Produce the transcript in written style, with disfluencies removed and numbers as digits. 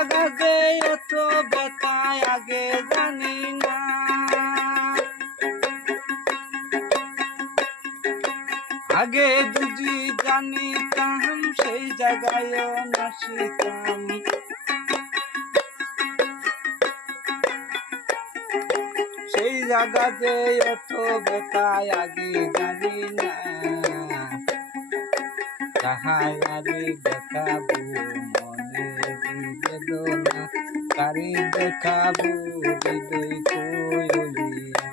জায়গা যে এত ব্যথায় আগে জানি না। আগে যদি জানিতাম সেই জায়গায় নাসিতাম। সেই জায়গা যে এত ব্যথায় আগে জানি না। তাহাই আরে দেখাবো মনের বেদনা, কারি দেখাবো হৃদয় কইলিয়া।